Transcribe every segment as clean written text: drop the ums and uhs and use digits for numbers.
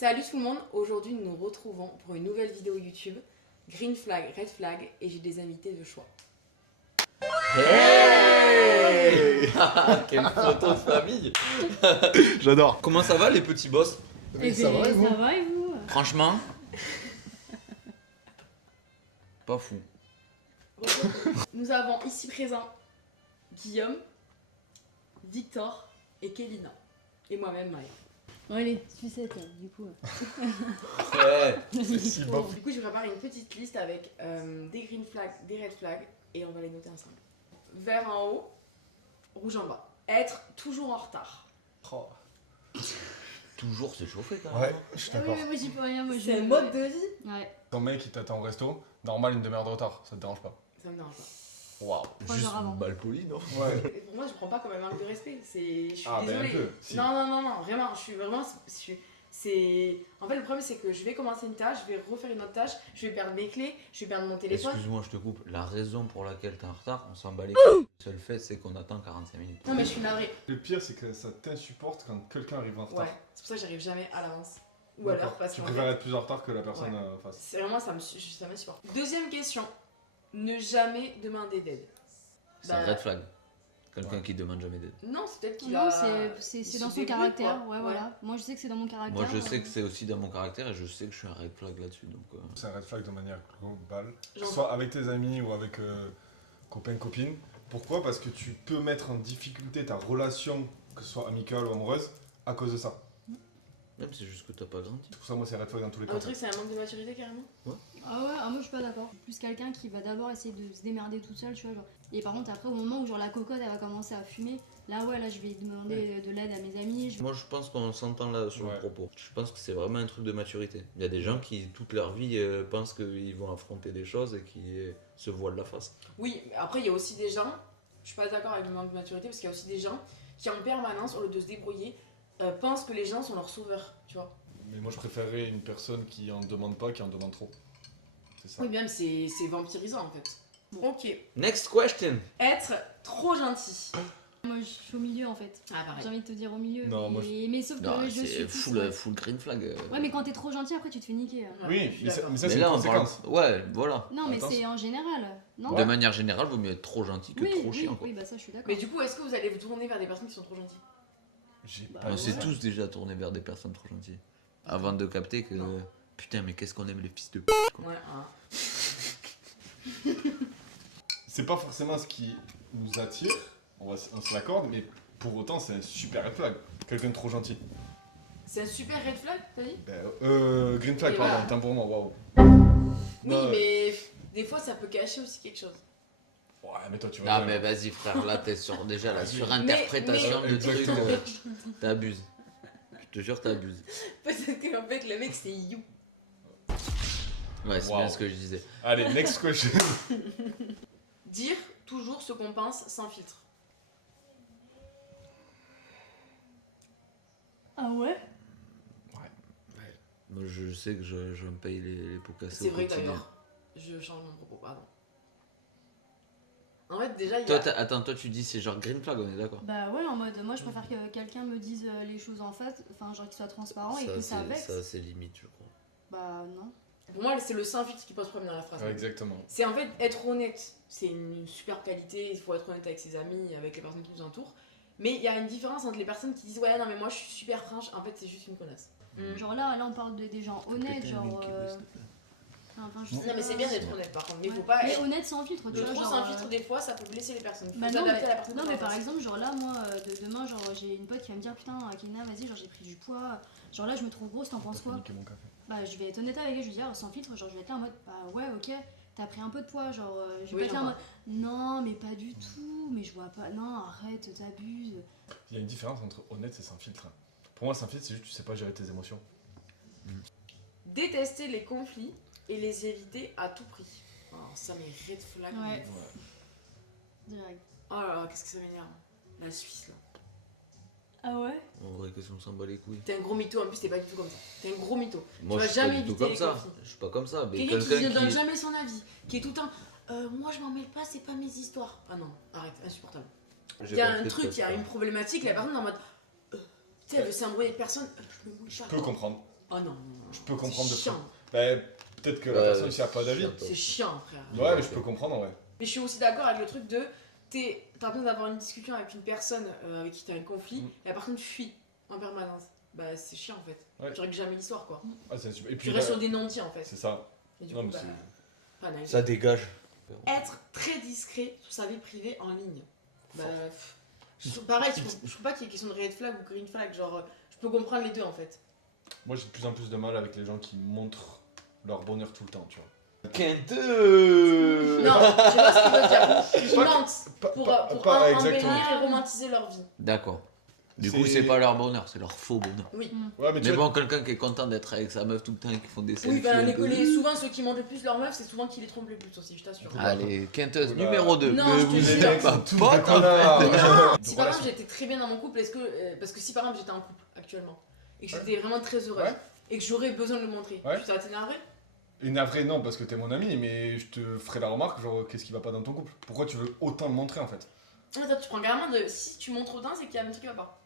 Salut tout le monde, aujourd'hui nous nous retrouvons pour une nouvelle vidéo YouTube, Green Flag, Red Flag, et j'ai des invités de choix. Hey Quelle photo de famille. J'adore. Comment ça va les petits boss? Mais ça va et vous? Ça va et vous? Franchement, pas fou. Nous avons ici présent Guillaume, Victor et Kélina. Et moi-même Maya. Bon allez, sucette du coup. Ouais. Si bof. Du coup je prépare une petite liste avec des Green Flags, des Red Flags, et on va les noter ensemble. Vert en haut, rouge en bas. Être toujours en retard. Oh. Toujours se chauffer quand même. Ouais, je suis Ah oui, d'accord. mais moi j'y peux rien, moi C'est un mode de vie. Ouais. Ton mec il t'attend au resto, normal une demi-heure de retard, ça te dérange pas? Ça me dérange pas. Waouh. Trois Juste heures avant. mal poli, non? Ouais. Et pour moi je prends pas comme un manque de respect. Je suis Ah, ben un désolée. peu, si. Non, vraiment, je suis vraiment. C'est... En fait, le problème, c'est que je vais commencer une tâche, je vais refaire une autre tâche, je vais perdre mes clés, je vais perdre mon téléphone. Excuse-moi, je te coupe. La raison pour laquelle t'es en retard, on s'en bat les couilles. Le seul fait, c'est qu'on attend 45 minutes. Non, mais je suis navrée. Le pire c'est que ça t'insupporte quand quelqu'un arrive en retard. Ouais, c'est pour ça que j'arrive jamais à l'avance. Ou à l'heure, parce Tu que préfères être plus en retard que la personne face. c'est vraiment ça m'insupporte. Deuxième question, ne jamais demander d'aide. C'est un red flag. Quelqu'un qui demande jamais d'aide. Non, c'est peut-être qu'il Non, a. c'est il dans se son débrouille, caractère, quoi. ouais, voilà. Moi je sais que c'est dans mon caractère. Moi, je sais que c'est aussi dans mon caractère et je sais que je suis un red flag là-dessus. Donc, C'est un red flag de manière globale, que Genre- ce soit avec tes amis ou avec copains, copines. Pourquoi? Parce que tu peux mettre en difficulté ta relation, que ce soit amicale ou amoureuse, à cause de ça. même c'est juste que t'as pas grandi. C'est pour ça moi c'est red flag dans tous les Un cas. truc, c'est un manque de maturité carrément. Ah ouais, moi je suis pas d'accord. Je suis plus quelqu'un qui va d'abord essayer de se démerder toute seule, tu vois. Genre. Et par contre, après, au moment où genre la cocotte elle va commencer à fumer, là ouais, là je vais demander de l'aide à mes amis. Moi, je pense qu'on s'entend là sur le Ouais. propos. Je pense que c'est vraiment un truc de maturité. Il y a des gens qui, toute leur vie, pensent qu'ils vont affronter des choses et qui se voilent la face. Oui, mais après, il y a aussi des gens, je suis pas d'accord avec le manque de maturité, parce qu'il y a aussi des gens qui en permanence, au lieu de se débrouiller, pensent que les gens sont leurs sauveurs, tu vois. Mais moi je préférerais une personne qui en demande pas, qui en demande trop. C'est ça. Oui, même c'est vampirisant en fait. Ok. Next question. Être trop gentil. Moi je suis au milieu en fait. Ah, pareil. J'ai envie de te dire au milieu. Non, moi, mais sauf que Non, je suis. c'est plus, full green flag. Ouais, mais quand t'es trop gentil, après tu te fais niquer. Ouais, Oui, je suis mais ça, d'accord. mais ça Mais c'est une là, on parle. conséquence. Ouais, voilà. Non, mais Attends, c'est en général. Non De manière générale, vaut mieux être trop gentil que trop chiant. Quoi. Oui, bah ça je suis d'accord. Mais du coup, est-ce que vous allez vous tourner vers des personnes qui sont trop gentilles? J'ai Bah, pas On ouais. s'est tous déjà tourné vers des personnes trop gentilles. Avant de capter que. Non. Putain, mais qu'est-ce qu'on aime les fils de. Ouais, hein. C'est pas forcément ce qui nous attire, on se l'accorde, mais pour autant c'est un super red flag. Quelqu'un de trop gentil. C'est un super red flag, t'as dit? Green flag, Et pardon, voilà. autant pour moi, waouh. Oui, Non, mais des fois ça peut cacher aussi quelque chose. Ouais, mais toi tu Non, vas. mais vas-y, frère, là, t'es sur déjà la Vas-y. surinterprétation Mais- de trucs. Exactement. T'abuses. Je te jure, t'abuses. Peut-être qu'en fait le mec c'est you. Ouais, c'est Wow. bien ce que je disais. Allez, next question. Dire toujours ce qu'on pense sans filtre. Ah ouais? Moi, je sais que je me paye les pots cassés C'est au vrai quotidien. d'ailleurs. Je change mon propos, pardon. En fait, déjà, il y Toi, a... attends, toi, tu dis c'est genre green flag, on est d'accord? Bah ouais, en mode, moi je préfère que quelqu'un me dise les choses en face, enfin genre qu'il soit transparent et que ça vexe. Ça, c'est limite, je crois. Bah non. Pour moi, c'est le sans filtre qui pose problème dans la phrase. Ouais, exactement. C'est en fait être honnête. C'est une super qualité, il faut être honnête avec ses amis, avec les personnes qui nous entourent. Mais il y a une différence entre les personnes qui disent ouais non mais moi je suis super franche, en fait c'est juste une connasse. Genre là on parle des gens honnêtes, genre. Enfin, je sais Non mais c'est bien pas. d'être honnête par contre, mais il Ouais. faut pas Mais être... honnête sans filtre, tu Le vois. trop genre, sans filtre des fois ça peut blesser les personnes. Il faut Bah non, s'adapter mais, à la personne. non, qu'on mais est en par face. exemple, genre là, moi, demain, genre j'ai une pote qui va me dire putain, Akina, vas-y, genre j'ai pris du poids. Genre là, je me trouve grosse, t'en penses quoi? Niquer mon café. Bah, je vais être honnête avec elle, je vais dire sans filtre, genre je vais être là en mode bah ouais, ok, t'as pris un peu de poids, genre je Oui, vais pas être là en j'en mode non, mais pas du tout, mais je vois pas, non, arrête, t'abuses. Il y a une différence entre honnête et sans filtre. Pour moi, sans filtre, c'est juste que tu sais pas gérer tes émotions. Détester les conflits et les éviter à tout prix. Oh, ça mais red flag. Ouais. Ouais. Direct. Oh là là, qu'est-ce que ça m'énerve. La Suisse là. Ah ouais? En vrai, qu'est-ce qu'on s'en bat les couilles? T'es un gros mytho, en plus t'es pas du tout comme ça. T'es un gros mytho. Moi, vas je suis pas jamais du tout éviter comme les ça. conflits. Je suis pas comme ça. Mais Quelqu'un qui quelqu'un ne donne qui. jamais son avis, qui est tout le temps moi je m'en mêle pas, c'est pas mes histoires. Ah non, arrête, insupportable. J'ai Il y a compris un de truc, quoi il y a tu une parles. problématique, la personne est en mode tu sais, elle veut s'embrouiller avec personne, je me mouille Je pas. peux comprendre. Oh non, Je peux comprendre c'est de chiant. Bah, peut-être que la personne ici a pas d'avis. C'est chiant, frère. Ouais, mais je peux comprendre en vrai. Mais je suis aussi d'accord avec le truc de t'as besoin d'avoir une discussion avec une personne avec qui t'as un conflit et la personne fuit en permanence. Bah c'est chiant en fait. Ouais. Tu règles jamais l'histoire quoi. Ah, c'est super. Et Tu puis, restes sur des non-dits en fait. c'est ça. Et du Non, coup, mais bah, c'est. pas nice. Ça dégage. Être très discret sur sa vie privée en ligne. Bah, pareil, je trouve pas qu'il y ait question de red flag ou green flag. Genre, je peux comprendre les deux en fait. Moi, j'ai de plus en plus de mal avec les gens qui montrent leur bonheur tout le temps, tu vois. Quinteux. Non, je sais pas ce qu'il veut dire. Ils Pas- mentent pour pas embellir exactement. et romantiser leur vie. D'accord. Du coup, c'est pas leur bonheur, c'est leur faux bonheur. Oui. Ouais, mais tu Mais vois, bon, quelqu'un qui est content d'être avec sa meuf tout le temps et qui font des selfies. Oui, ben un les peu- collés, souvent ceux qui montent le plus leur meuf, c'est souvent qui les trompent le plus aussi, je t'assure. Allez, quinteuse Oula. numéro 2. Non, Mais je te vous jure. êtes pas tout potes, des en connards. fait. Si par Relation. exemple j'étais très bien dans mon couple, est-ce que. Parce que si par exemple j'étais en couple actuellement et que j'étais vraiment très heureuse Ouais. et que j'aurais besoin de le montrer, Ouais. ça va t'énerver? Une vraie non, parce que t'es mon ami, mais je te ferai la remarque, genre, qu'est-ce qui va pas dans ton couple? Pourquoi tu veux autant le montrer en fait? Attends, tu prends carrément de. Si tu montres autant, c'est qu'il y a un truc qui va pas.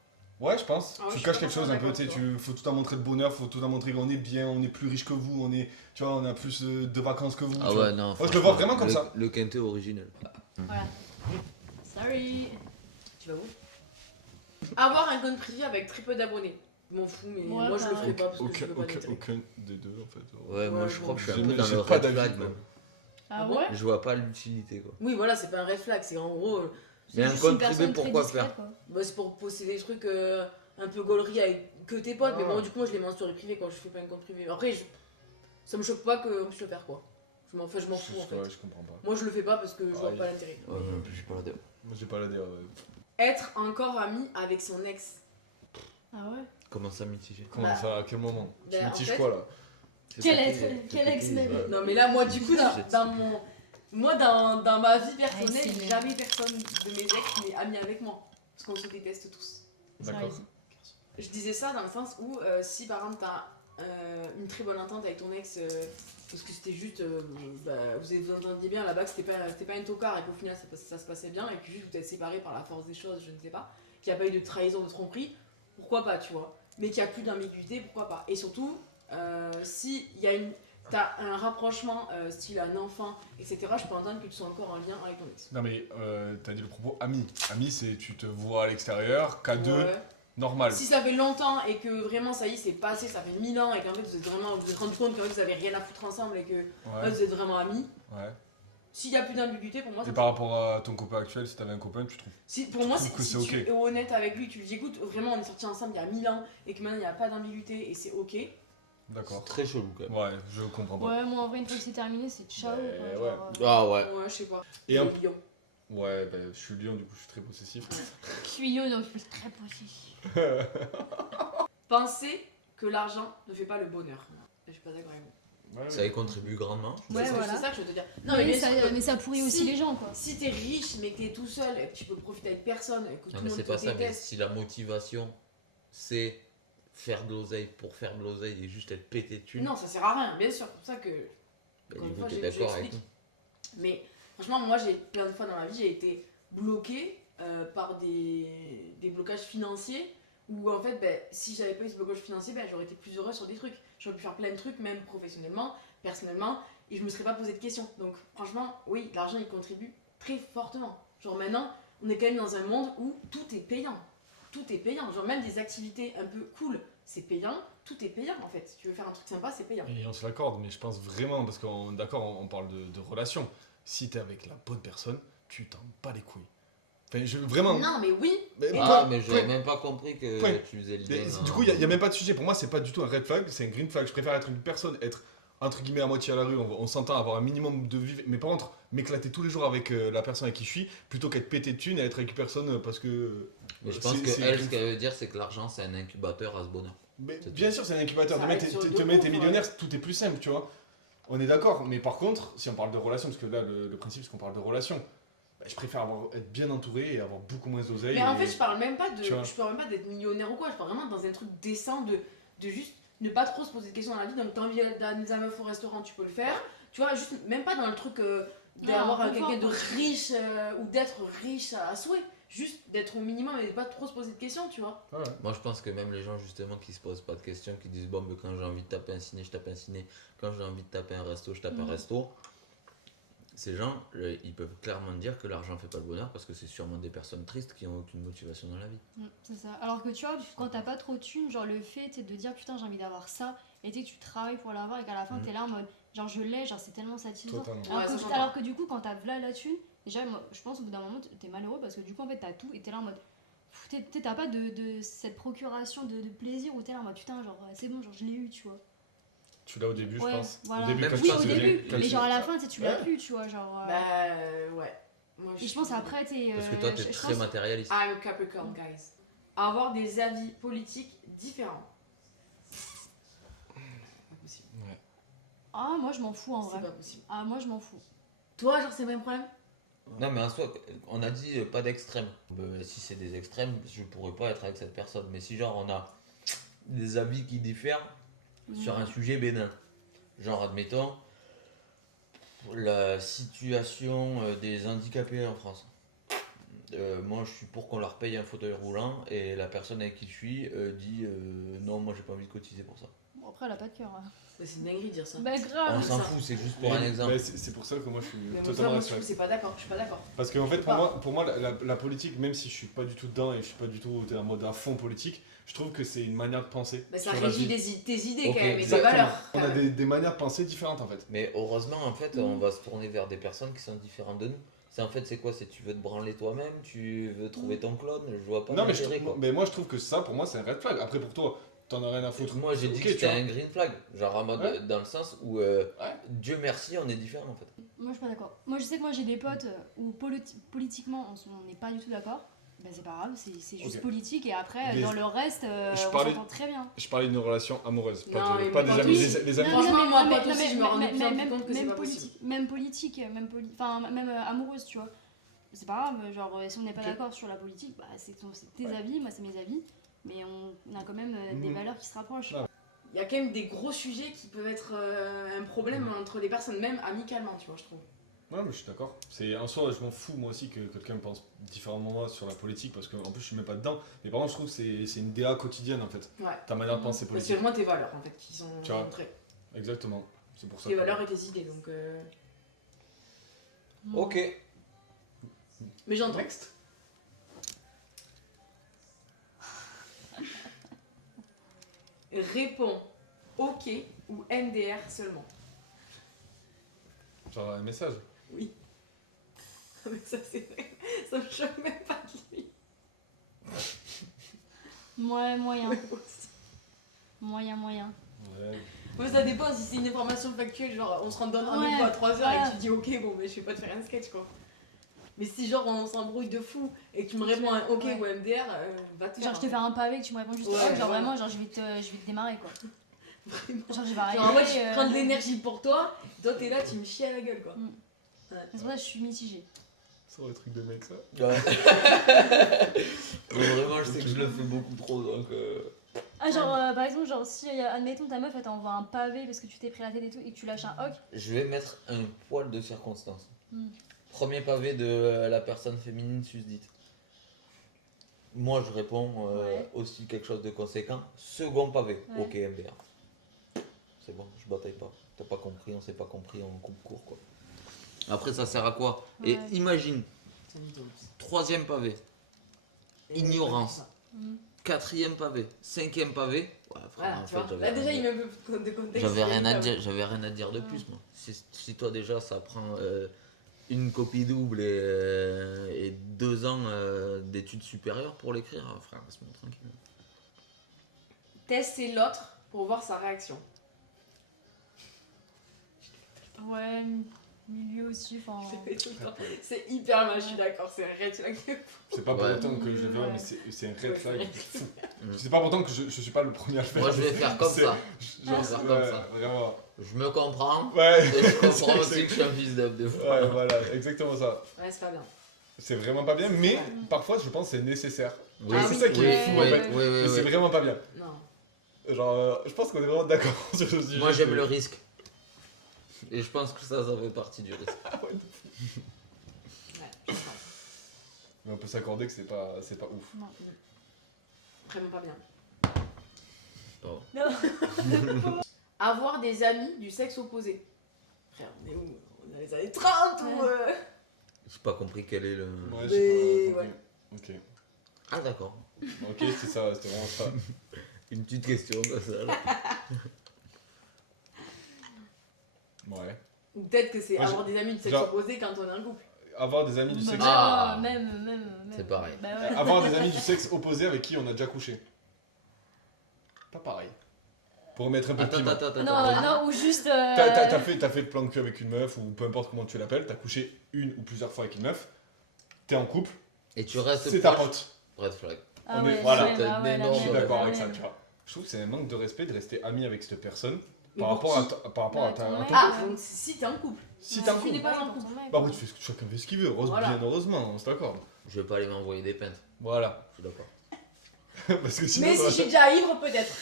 Ouais, je pense. Ah ouais, je tu suis caches pas quelque chose un peu, d'accord tu sais, avec toi. faut tout le temps montrer de bonheur, faut tout le temps montrer qu'on est bien, on est plus riche que vous, on est, tu vois, on a plus de vacances que vous. Ah tu vois. ouais, non. Moi, je le franchement, vois vraiment comme ça. Le quintet originel. Voilà. Sorry. Tu vas où? Avoir un compte privé avec très peu d'abonnés. Je m'en fous, mais Ouais, moi je le ferai pas parce que je veux pas d'intérêt. Aucun des deux en fait. Ouais, moi Ouais, je crois que je suis un j'ai- peu dans j'ai le pas red d'avis, flag. quoi. même. Ah bon ouais? Je vois pas l'utilité quoi. Oui, voilà, c'est pas un red flag, c'est en gros. Mais un juste compte une privé, personne très pourquoi discrète, faire quoi. Bah, c'est pour poster des trucs un peu gaulerie avec que tes potes, mais Ah. bon, du coup, moi je les mets en story privé quand je fais pas un compte privé. Après, ça me choque pas que je le faire quoi. Je m'en fous en fait. Ouais, je comprends pas. Moi je le fais pas parce que je vois Aïe. pas l'intérêt. Ouais, mais en plus, j'ai pas la déo. Moi, j'ai pas la dire. Être encore ami avec son ex. Ah ouais? Comment ça mitigé? Comment Bah, ça, à quel moment? Tu en mitiges fait- quoi là? Quel ex même? Non, mais là, moi, du coup, J'ai- dans ma vie personnelle, c'est j'ai bien. jamais personne de mes ex n'est ami avec moi. Parce qu'on se déteste tous. D'accord. Je disais ça dans le sens où si par exemple t'as une très bonne entente avec ton ex parce que c'était juste vous entendiez bien là-bas que c'était pas un tocard et qu'au final ça se passait bien et que juste vous êtes séparés par la force des choses, je ne sais pas, qu'il n'y a pas eu de trahison, de tromperie, pourquoi pas, tu vois, mais qu'il n'y a plus d'ambiguïté, pourquoi pas, et surtout si il y a t'as un rapprochement style un enfant, etc., je peux entendre que tu sois encore en lien avec ton ex. Non mais t'as dit le propos ami. Ami c'est tu te vois à l'extérieur, K2, Ouais. normal. Si ça fait longtemps et que vraiment ça y est c'est passé, ça fait 1000 ans et qu'en fait vous êtes rendu compte qu'en fait vous avez rien à foutre ensemble et que en fait, Ouais, vous êtes vraiment amis, ouais. s'il y a plus d'ambiguïté pour moi Et ça par rapport à ton copain actuel, si t'avais un copain, tu trouves? pour moi je trouve que si c'est tu ok. es honnête avec lui, tu lui dis écoute vraiment on est sortis ensemble il y a 1000 ans et que maintenant il n'y a pas d'ambiguïté et c'est ok. D'accord. Très chelou quand même. Ouais, je comprends pas. Ouais, moi en vrai, une fois que c'est terminé, c'est ciao. Ouais, quoi, ouais. genre, Ah ouais. Ouais, je sais pas. Et un- Les lions. Ouais, bah je suis lion, du coup je suis très possessif. Je suis yo, donc je suis très possessif. Penser que l'argent ne fait pas le bonheur. Je suis pas d'accord avec vous. Ouais, Ça y contribue grandement. Ouais, C'est voilà. ça que je veux te dire. Non mais, mais bien ça, sûr que mais ça pourrit aussi si- les gens, quoi. si t'es riche mais que t'es tout seul et que tu peux profiter avec personne et que tout Non le mais monde c'est te pas ça, mais déteste. si la motivation c'est faire de l'oseille pour faire de l'oseille et juste être pété de thunes, Non, ça sert à rien, bien sûr. C'est pour ça que bah, encore du une coup fois, t'es je d'accord avec l'explique. nous. Mais franchement, moi, j'ai plein de fois dans ma vie, j'ai été bloquée par des blocages financiers où en fait, ben, si j'avais pas eu ce blocage financier, ben, j'aurais été plus heureuse sur des trucs. J'aurais pu faire plein de trucs, même professionnellement, personnellement, et je me serais pas posé de questions. Donc franchement, oui, l'argent, il contribue très fortement. Genre maintenant, on est quand même dans un monde où tout est payant. Tout est payant. Genre même des activités un peu cool, c'est payant. Tout est payant en fait. Si tu veux faire un truc sympa, c'est payant. Et on se l'accorde, mais je pense vraiment, parce qu'on d'accord, on parle de relation. Si t'es avec la bonne personne, tu t'en bats les couilles. Enfin, vraiment. Non, mais oui. Mais Et Ah point- mais j'avais point- même pas compris que Point. tu faisais le Mais lien. du coup, il n'y a même pas de sujet. Pour moi, c'est pas du tout un red flag, c'est un green flag. Je préfère être une personne, être entre guillemets à moitié à la rue, on s'entend, avoir un minimum de vie. Mais par contre, m'éclater tous les jours avec la personne avec qui je suis, plutôt qu'être pété de thunes et être avec une personne parce que. Mais je pense c'est- que c'est- elle, ce qu'elle veut dire, c'est que l'argent, c'est un incubateur à ce bonheur. Mais C'est bien sûr, c'est un incubateur. Ça Demain, reste sur le demain, t'es dos, millionnaire, tout est plus simple, tu vois. On est d'accord. Mais par contre, si on parle de relation, parce que là, le principe, c'est qu'on parle de relation. Bah, je préfère être bien entouré et avoir beaucoup moins d'oseille. Mais en et- fait, je parle même pas de. Tu vois. Je parle même pas d'être millionnaire ou quoi. Je parle vraiment dans un truc décent de juste ne pas trop se poser de questions dans la vie. Donc, t'as envie d'amener ta meuf au restaurant, tu peux le faire. Tu vois, juste même pas dans le truc d'avoir Ah, quelqu'un de confort, riche ou d'être riche à souhait. juste d'être au minimum et de pas trop se poser de questions, tu vois. Ouais. Moi je pense que même les gens justement qui se posent pas de questions, qui disent bon mais quand j'ai envie de taper un ciné, je tape un ciné, quand j'ai envie de taper un resto, je tape un resto. Ces gens, ils peuvent clairement dire que l'argent fait pas le bonheur parce que c'est sûrement des personnes tristes qui ont aucune motivation dans la vie. C'est ça. Alors que tu vois, quand t'as pas trop de thunes, genre le fait de dire putain j'ai envie d'avoir ça, et tu travailles pour l'avoir et qu'à la fin t'es là en mode genre je l'ai, genre c'est tellement satisfaisant. Totalement. Ouais, ça, j'entends. Alors que du coup quand t'as v'là la thune, déjà moi, je pense au bout d'un moment t'es malheureux parce que du coup en fait t'as tout et t'es là en mode t'as pas de cette procuration de plaisir où t'es là en mode putain genre c'est bon genre je l'ai eu tu vois. Tu l'as au début, Ouais, je pense. voilà. Au début, Même quand Oui tu au te début, quand mais tu- genre à la fin tu l'as Ouais. plus tu vois genre. Bah ouais. Moi, Et je pense après t'es. Parce que toi t'es je très pense- matérialiste. I'm a Capricorn, guys. Avoir des avis politiques différents. C'est pas possible. Ah moi je m'en fous en C'est vrai. pas possible. Ah moi je m'en fous. Toi, genre, c'est le même problème? Non mais en soi, on a dit pas d'extrême. Si c'est des extrêmes, je pourrais pas être avec cette personne. Mais si genre on a des avis qui diffèrent sur un sujet bénin, genre admettons la situation des handicapés en France. Moi je suis pour qu'on leur paye un fauteuil roulant et la personne avec qui je suis dit non moi j'ai pas envie de cotiser pour ça. Bon, après elle a pas de cœur. Mais c'est une dinguerie de dire ça. Bah On grave. s'en ça. fout, c'est juste pour un Mais- exemple. mais c'est pour ça que moi je suis Mais moi, ça, totalement moi, je d'accord. trouve que c'est pas d'accord. Je suis pas d'accord. Parce qu'en fait, pas. pour moi la politique, même si je suis pas du tout dedans et je suis pas du tout en mode à fond politique, je trouve que c'est une manière de penser. Bah, ça sur la régit vie. tes idées Ok, quand même et tes Exactement. valeurs. On quand a même. des manières de penser différentes en fait. Mais heureusement, en fait, on va se tourner vers des personnes qui sont différentes de nous. C'est en fait, c'est quoi? C'est tu veux te branler toi-même, tu veux trouver ton clone, je vois pas Non, mais, l'intérêt, quoi. mais moi je trouve que ça, pour moi, c'est un red flag. Après, pour toi, t'en as rien à foutre. Moi j'ai dit Ok, que tu c'était vois. un green flag, genre en mode Ouais. dans le sens où Dieu merci, on est différents en fait. Moi je suis pas d'accord. Moi je sais que moi j'ai des potes où politiquement on n'est pas du tout d'accord. Bah c'est pas grave, c'est juste Ok. politique et après Mais dans le reste je on parlais- s'entend très bien. Je parlais d'une relation amoureuse, Non, pas, mais pas des quand amis. oui. Les amis. Non, Franchement, moi, mais- pote aussi, je me rends de plus en plus même- compte que c'est même pas politique, même politique, enfin même amoureuse, tu vois. C'est pas grave, genre si on n'est pas Ok. d'accord sur la politique, bah c'est tes avis, moi c'est mes avis, mais on a quand même des Mhm. valeurs qui se rapprochent. Ah. Il y a quand même des gros sujets qui peuvent être un problème entre les personnes, même amicalement, tu vois, je trouve. Ouais, mais je suis d'accord. C'est en soi, je m'en fous moi aussi que quelqu'un pense différemment de moi sur la politique parce qu'en plus je suis même pas dedans. Mais par contre, je trouve que c'est une DA quotidienne en fait. Ouais. Ta manière de penser C'est politique. vraiment tes valeurs en fait qui sont Tu vois. montrées. Exactement. C'est pour ça. Tes que- valeurs et tes idées, donc. Ok. Mais j'entends. Next. Réponds OK ou NDR seulement. Genre un message. Oui. Mais ça, c'est vrai. Ça me choque même pas de lui. Ouais, moyen, Ouais, moi aussi. moyen. Ouais. Moi, ça dépend si c'est une information factuelle, genre on se rend dans un Ouais, rendez-vous à 3h voilà. et que tu dis OK, bon, mais je vais pas te faire un sketch quoi. Mais si genre on s'embrouille de fou et que tu me réponds un OK Ouais. ou MDR, va te faire. Genre je te fais un pavé et que tu me réponds juste Ouais, ok, genre voilà. vraiment genre je vais te démarrer quoi. Vraiment. Genre je vais arrêter. Genre en mode, je prends de l'énergie pour toi, toi t'es là, tu me chies à la gueule quoi. Mm. Ouais. C'est pour ça que je suis mitigée. C'est un truc de mec ça. Ouais. Mais vraiment, je sais que je le fais beaucoup trop donc. Ah genre par exemple genre si admettons ta meuf elle t'envoie un pavé parce que tu t'es pris la tête et tout et que tu lâches un hoc. Je vais mettre un poil de circonstance. Mm. Premier pavé de la personne féminine susdite. Moi je réponds Ouais. aussi quelque chose de conséquent. Second pavé, Ouais. ok MDR. C'est bon, je bataille pas. T'as pas compris, on s'est pas compris, on coupe court quoi. Après ça sert à quoi? Et Ouais. imagine, C'est un mytho. troisième pavé, Et ignorance. Mm. Quatrième pavé, cinquième pavé. Ouais, Voilà, vraiment, en tu fait, vois. j'avais Là déjà rien il met un peu de contexte. J'avais rien à Ouais. dire, j'avais rien à dire de plus moi. Si toi déjà ça prend une copie double et 2 ans d'études supérieures pour l'écrire, frère, laisse-moi tranquille. Tester l'autre pour voir sa réaction. Ouais, milieu aussi, enfin. C'est hyper mal, je suis d'accord, c'est un red flag. C'est pas pour Ouais. autant que je le fais, Ouais. mais c'est un red Ouais, flag. c'est fou. Mm. C'est pas pour autant que je suis pas le premier à le faire. Moi je vais faire comme C'est- ça. Genre, faire ouais, comme ça. Vraiment. Je me comprends. Ouais. Et je comprends C'est- aussi que je suis un fils d'up des fois. Ouais, voilà, exactement ça. Ouais, c'est pas bien. C'est vraiment pas bien, mais parfois je pense que c'est nécessaire. Oui, Ah c'est oui, ça qui oui, est fou en oui, fait. oui, oui, Mais c'est oui. vraiment pas bien. Non. Genre, je pense qu'on est vraiment d'accord sur ce sujet. Moi j'aime le risque. Et je pense que ça fait partie du risque. Ouais, je pense. Mais on peut s'accorder que c'est pas ouf. Non. Vraiment pas bien. Pardon. Avoir des amis du sexe opposé. Frère, on est où? On est dans les années 30 ou. J'ai pas compris quel est le. Ouais, Mais j'ai pas ouais. compris. Ah d'accord. Ok, c'est ça, c'était vraiment ça. Une petite question comme ça. Là. Ouais. Ou peut-être que c'est Moi, avoir des amis du sexe genre- opposé quand on est en couple. Avoir des amis du Bah, sexe. Ah. même. C'est pareil. Bah ouais. Avoir des amis du sexe opposé avec qui on a déjà couché. Pas pareil. Pour mettre un peu de Attends, piment. attends. Non, ou juste. T'as fait le plan de cul avec une meuf, ou peu importe comment tu l'appelles, t'as couché une ou plusieurs fois avec une meuf, t'es en couple, Et tu restes c'est ta proche. pote. Red flag. Ah on est- ouais, voilà. ouais, C'est ah un ouais, la énorme- Je suis même, d'accord la avec ça, même. tu vois. Je trouve que c'est un manque de respect de rester ami avec cette personne Mais par pour rapport qui? par rapport à Bah, ta. ton à mec. ton- Ah, donc si t'es en couple. Si Ouais, t'es en tu couple. n'es pas en pour couple. ton mec, Bah ouais. oui, chacun fait ce qu'il veut, Voilà. bien heureusement, on est d'accord. Je vais pas aller m'envoyer des peintes. Voilà. Je suis d'accord. Parce que sinon. Mais si je suis déjà ivre, peut-être.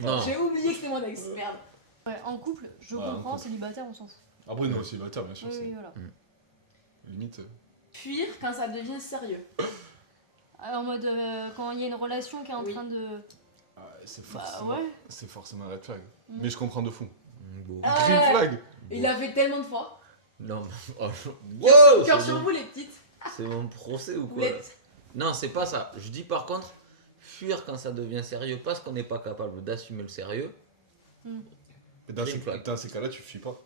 Non. J'ai oublié que c'était mon ex. Merde. Ouais, en couple, je Ouais, en comprends, couple. célibataire, on s'en fout. Après, non, célibataire, bien sûr, Oui, c'est oui, voilà. limite. Fuir quand ça devient sérieux. En mode, quand il y a une relation qui est en Oui. train de. C'est Bah forcément, ouais. c'est forcément un red flag. Mm. Mais je comprends de fou. Beau. Ah. Green flag. Il l'a fait tellement de fois. Non. Oh, Cœur c'est sur mon- vous, les petites. C'est mon procès ou Vous quoi? l'êtes. Non, c'est pas ça. Je dis par contre, fuir quand ça devient sérieux parce qu'on n'est pas capable d'assumer le sérieux. Mais dans, Green flag. dans ces cas-là, tu fuis pas.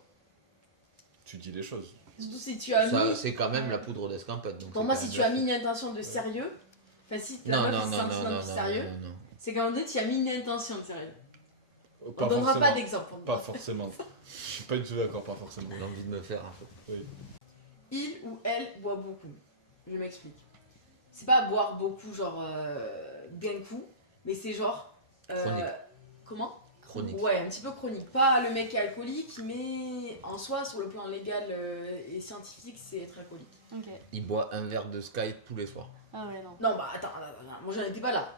Tu dis les choses. Surtout si tu as Ça, mis. c'est quand même la poudre d'escampette. donc Pour c'est moi, quand si même tu as bien mis fait. une intention de sérieux. Enfin, si la Non, meuf non, se non, sent non, non, de sérieux, non, non. c'est qu'à un moment donné, tu as mis une intention de sérieux. On Pas donnera forcément. pas d'exemple. Pas forcément. Je suis pas du tout d'accord, pas forcément. J'ai envie de me faire un peu. Il ou elle boit beaucoup. Je m'explique. C'est pas boire beaucoup, genre d'un coup, mais c'est genre. Chronique. Comment? Chronique. Ouais, un petit peu chronique. Pas le mec qui est alcoolique, mais en soi, sur le plan légal et scientifique, c'est être alcoolique. Ok. Il boit un verre de Sky tous les soirs. Ah ouais, non. Non, bah attends, moi j'en étais pas là.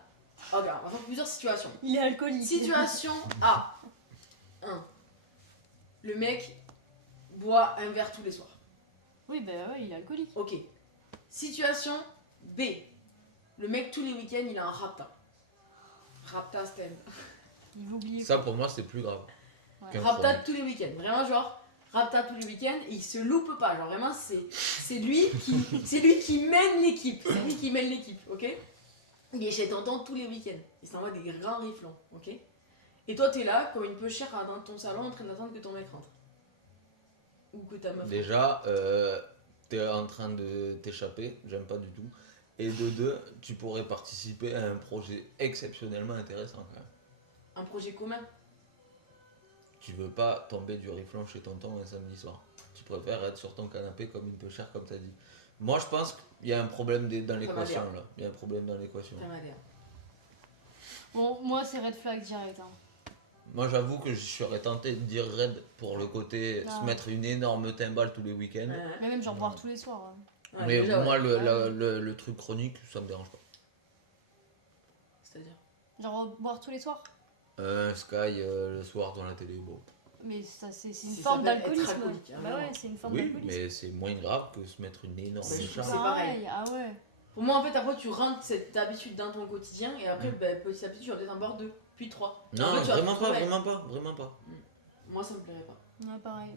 Regarde, on va faire plusieurs situations. Il est alcoolique. Situation A. 1. Le mec boit un verre tous les soirs. Oui, bah ouais, il est alcoolique. Ok. Situation B. Le mec, tous les week-ends, il a un rapta. Rapta stand. Il veut oublier. Ça pour moi c'est plus grave. Ouais. qu'un Rapta chronique. tous les week-ends. Vraiment, genre, rapta tous les week-ends, et il se loupe pas. Genre, vraiment, c'est lui qui mène l'équipe. C'est lui qui mène l'équipe, ok? Il est chez tonton tous les week-ends. Il s'envoie des grands riflons, ok? Et toi, t'es là, comme une peu chère dans ton salon, en train d'attendre que ton mec rentre. Ou que ta meuf. Déjà, t'es en train de t'échapper, j'aime pas du tout. Et de deux, tu pourrais participer à un projet exceptionnellement intéressant quand même. Un projet commun. Tu veux pas tomber du riflon chez tonton un samedi soir. Tu préfères être sur ton canapé comme une peu chère comme t'as dit. Moi je pense qu'il y a un problème dans l'équation là. Il y a un problème dans l'équation. Ça m'a l'air. Bon, moi, c'est red flag direct. Hein. Moi j'avoue que je serais tenté de dire raid pour le côté Non. se mettre une énorme timbale tous les week-ends. Mais même, genre, boire tous les soirs. Hein. Ouais, Mais déjà, ouais. moi Ouais. le truc chronique ça me dérange pas. C'est-à-dire. Genre, boire tous les soirs. Sky le soir dans la télé, bon. Mais ça, c'est une Ça forme s'appelle être d'alcoolisme. alcoolique, hein, Bah vraiment. ouais, c'est une forme Oui, d'alcoolisme. mais c'est moins grave que se mettre une énorme Ouais, je trouve charge. c'est pareil. Ah ouais. Pour moi, en fait, après, tu rentres cette habitude dans ton quotidien et après, Mm. ben, petit à petit, tu vas peut-être en boire 2, puis 3. Non, Après, tu vas te vraiment pas, retrouver. vraiment pas. Moi, ça me plairait pas. Ouais, pareil.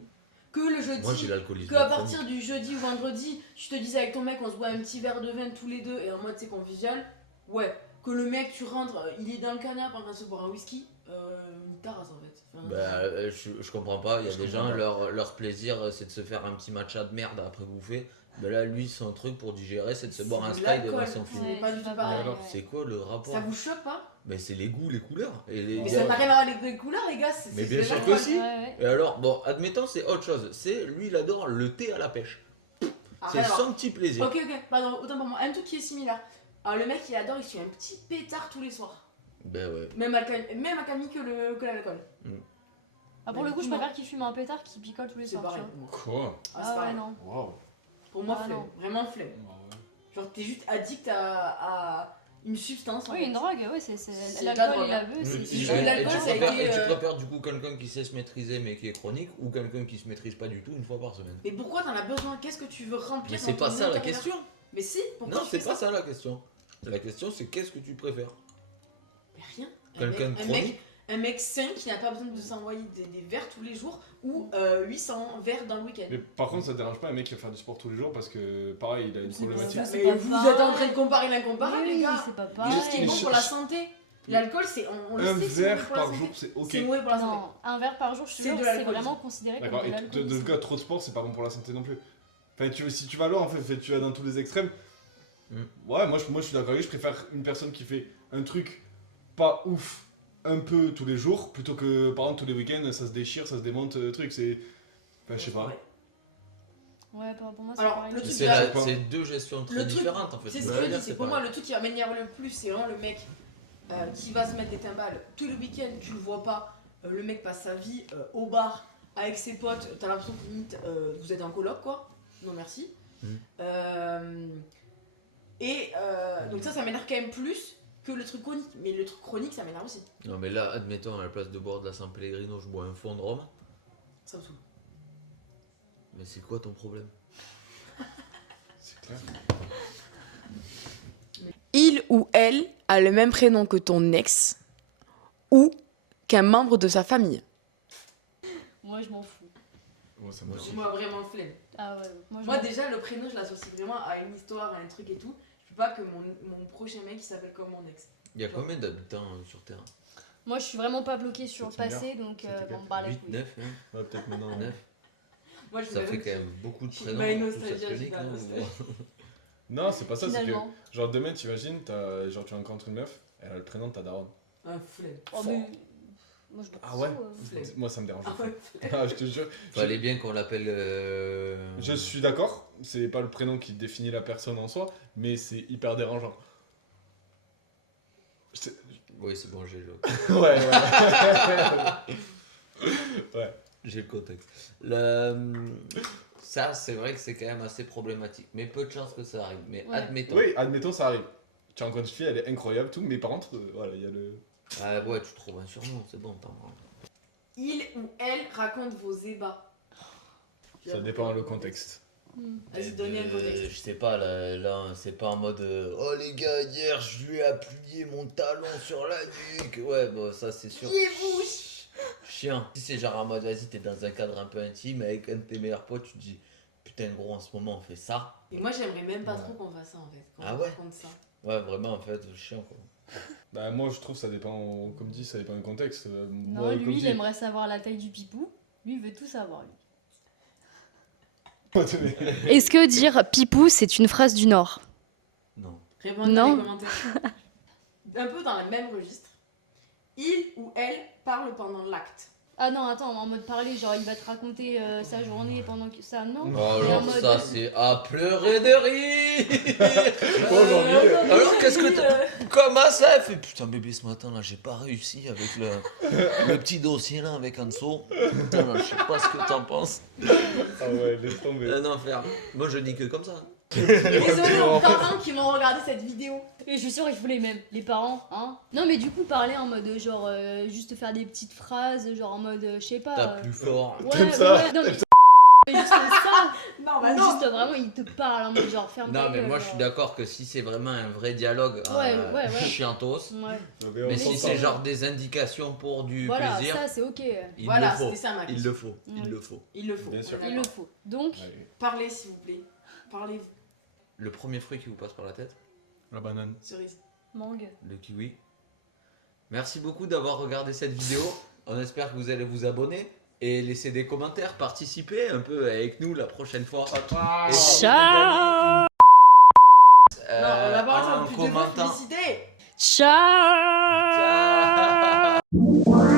Que le jeudi, Moi j'ai l'alcoolisme. que à chronique. partir du jeudi ou vendredi, tu te disais avec ton mec, on se boit un petit verre de vin tous les deux et en mode c'est convivial. Ouais. Que le mec, tu rentres, il est dans le canapé en train de se boire un whisky, une tarasse en fait. Enfin, Bah, je comprends pas, il y a Je des comprends gens, pas. leur plaisir c'est de se faire un petit matcha de merde après bouffer. Mais là, lui, son truc pour digérer, c'est de se boire un de Sky devant l'alcool. son Ouais. film. pas du tout pareil. Alors, C'est quoi le rapport? Ça vous choque pas? Mais c'est les goûts, les couleurs. Et les Mais gars- ça n'a rien à voir avec les couleurs, les gars. Mais c'est bien de sûr l'alcool. que si. Ouais, ouais. Et alors, bon, admettons, c'est autre chose. C'est lui, il adore le thé à la pêche. Ah, C'est alors, son petit plaisir. Ok, pardon, autant pour moi. Un truc qui est similaire. Alors, le mec, il adore, il se fait un petit pétard tous les soirs. Ben ouais. Même à Camille que l'alcool. Ah, pour Mais le coup, je non. préfère qu'il fume un pétard qui picole tous les C'est soirs. pareil. tu vois. pour moi. Quoi Ah, c'est Ah ouais, pareil. non. Waouh. Pour moi, Ah, flemme. non. Vraiment flemme. Genre, t'es juste addict à une substance. en Oui, fait. une drogue, ouais, c'est C'est de la l'alcool drogue, et hein. l'aveu. Mm. c'est- Et c'est- juste que l'alcool, ça a été, et tu euh, préfères du coup quelqu'un qui sait se maîtriser mais qui est chronique ou quelqu'un qui se maîtrise pas du tout une fois par semaine? Mais pourquoi t'en as besoin? Qu'est-ce que tu veux remplir Mais dans c'est pas ton ça la intérieur? question. Mais si, pourquoi Non, tu c'est fais pas ça? ça la question. La question, c'est qu'est-ce que tu préfères? Mais rien. Quelqu'un de chronique? Un mec sain qui n'a pas besoin de s'envoyer des verres tous les jours ou 800 verres dans le week-end. Mais par contre, ça te dérange pas un mec qui va faire du sport tous les jours parce que pareil, il a une C'est problématique. pas ça. Mais pas vous pareil. êtes en train de comparer l'incomparable, Mais les oui, gars. c'est pas Quelque pareil. chose qui est bon pour la santé. L'alcool, c'est on le Un sait, c'est mauvais verre pour la par santé. jour, c'est ok. C'est mauvais pour la santé. Non, un verre par jour, je te C'est jure, de c'est l'alcool. vraiment considéré comme D'accord, de et l'alcool. de ce gars, trop de sport, c'est pas bon pour la santé non plus. Enfin, si tu vas loin, en fait, tu vas dans tous les extrêmes. Ouais, moi je suis d'accord avec lui, je préfère une personne qui fait un truc pas ouf un peu tous les jours plutôt que par exemple tous les week-ends ça se déchire, ça se démonte, truc. C'est. Enfin, je sais pas. Ouais. Ouais, pour moi, c'est Alors, pareil. le truc, C'est là, pas- c'est deux gestions très Le truc, différentes en fait. c'est Je ce veux que je dire, dis, c'est pour pas- moi le truc qui va m'énerver le plus, c'est vraiment le mec qui va se mettre des timbales tous les week-ends, tu le vois pas, le mec passe sa vie au bar avec ses potes, t'as l'impression que limite vous êtes en coloc quoi, non merci. Donc ça m'énerve quand même plus que le truc chronique, mais le truc chronique ça m'énerve aussi, Non, mais là, admettons, à la place de boire de la San Pellegrino, je bois un fond de rhum. ça me saoule. Mais c'est quoi ton problème? C'est clair. Il ou elle a le même prénom que ton ex ou qu'un membre de sa famille. Moi, je m'en fous. Ouais, ça me Moi dérange. aussi. Moi vraiment flemme. Ah ouais, moi, je Moi m'en fous. déjà le prénom je l'associe vraiment à une histoire, à un truc et tout. Je veux pas que mon prochain mec il s'appelle comme mon ex. Il y a combien d'habitants sur Terre? Moi, je suis vraiment pas bloquée sur le 7 milliards. passé, donc C'était bon, bah les 8, couilles. 9, Ouais, peut-être maintenant. 9. Moi je Ça voulais fait même- quand même beaucoup de Je suis prénoms. pas une en plus, nostalgie, cette je suis chronique, pas non, nostalgie. Non, c'est pas ça, c'est que. Finalement. Genre demain, t'imagines, genre tu rencontres une meuf, elle a le prénom de ta daronne. Ah flemme. Oh, mais... Moi, je m'en Ah fous. ouais Flemme. Moi ça me dérange. Ah ouais, flemme. Ah, je te jure. Fallait bien qu'on l'appelle. Je suis d'accord, c'est pas le prénom qui définit la personne en soi, mais c'est hyper dérangeant. C'est- Oui, c'est bon, j'ai le... Ouais, ouais. j'ai le contexte. Ça, c'est vrai que c'est quand même assez problématique. Mais peu de chances que ça arrive. Mais Ouais. admettons. Oui, admettons, ça arrive. Tu rencontres une fille, elle est incroyable, tout, mais par contre, voilà, il y a le. Ah ouais, tu trouves un surnom, c'est bon, t'en branles. Il ou elle raconte vos ébats. Ça dépend le contexte. Vas-y, donnez un contexte. Je sais pas, là c'est pas en mode oh les gars, hier je lui ai appuyé mon talon sur la nuque. Ouais, bon, ça c'est sûr. bouche. Chiant. Si c'est genre en mode vas-y, t'es dans un cadre un peu intime avec un de tes meilleurs potes, tu te dis putain, gros, en ce moment on fait ça. Et moi j'aimerais même pas Ouais. trop qu'on fasse ça en fait. Qu'on Ah ouais raconte ça. Ouais, vraiment, en fait, chiant quoi. Bah, moi, je trouve ça dépend, comme dit, ça dépend du contexte. Non, Moi, lui, comme il dit- aimerait savoir la taille du pipou. Lui, il veut tout savoir, lui. Est-ce que dire pipou, c'est une phrase du Nord? Non. Répondez Non. dans les commentaires. Un peu dans le même registre. Il ou elle parle pendant l'acte. Ah non, attends, en mode parler, genre il va te raconter sa journée pendant que ça, non? Oh, Et en alors mode- ça, c'est à pleurer de rire. Aujourd'hui, Alors, qu'est-ce que t'as... Comment ça? Elle fait putain, bébé, ce matin là, j'ai pas réussi avec le petit dossier là avec Anso. Putain, là, je sais pas ce que t'en penses. Ah ouais, laisse tomber. Un enfer. Moi, je dis que comme ça. Désolé aux parents qui vont regarder cette vidéo. Et je suis sûre, il faut les mêmes, les parents, hein. Non, mais du coup, parler en mode genre, juste faire des petites phrases, genre en mode, je sais pas. Tape plus fort. Ouais, T'aimes ça ouais, non, mais mais juste ça. Non, Ou juste vraiment, il te parle en mode genre, ferme ta Non, mais gueule, moi, je suis genre. d'accord que si c'est vraiment un vrai dialogue Ouais. chiantos, Ouais, mais si c'est genre des indications pour du voilà, plaisir, ça c'est ok. il Voilà, le faut. c'était ça ma Il question. le faut. Il Ouais. le faut. Il le faut. Bien sûr. on est Il le d'accord. faut. Donc, Allez. Parlez s'il vous plaît. Parlez-vous. Le premier fruit qui vous passe par la tête, La banane. Cerise. mangue. le kiwi. Merci beaucoup d'avoir regardé cette vidéo. On espère que vous allez vous abonner et laisser des commentaires, participer un peu avec nous la prochaine fois. Et Ciao. Non, on va pas en entendre plus de fois commentant. publicité. Ciao. Ciao.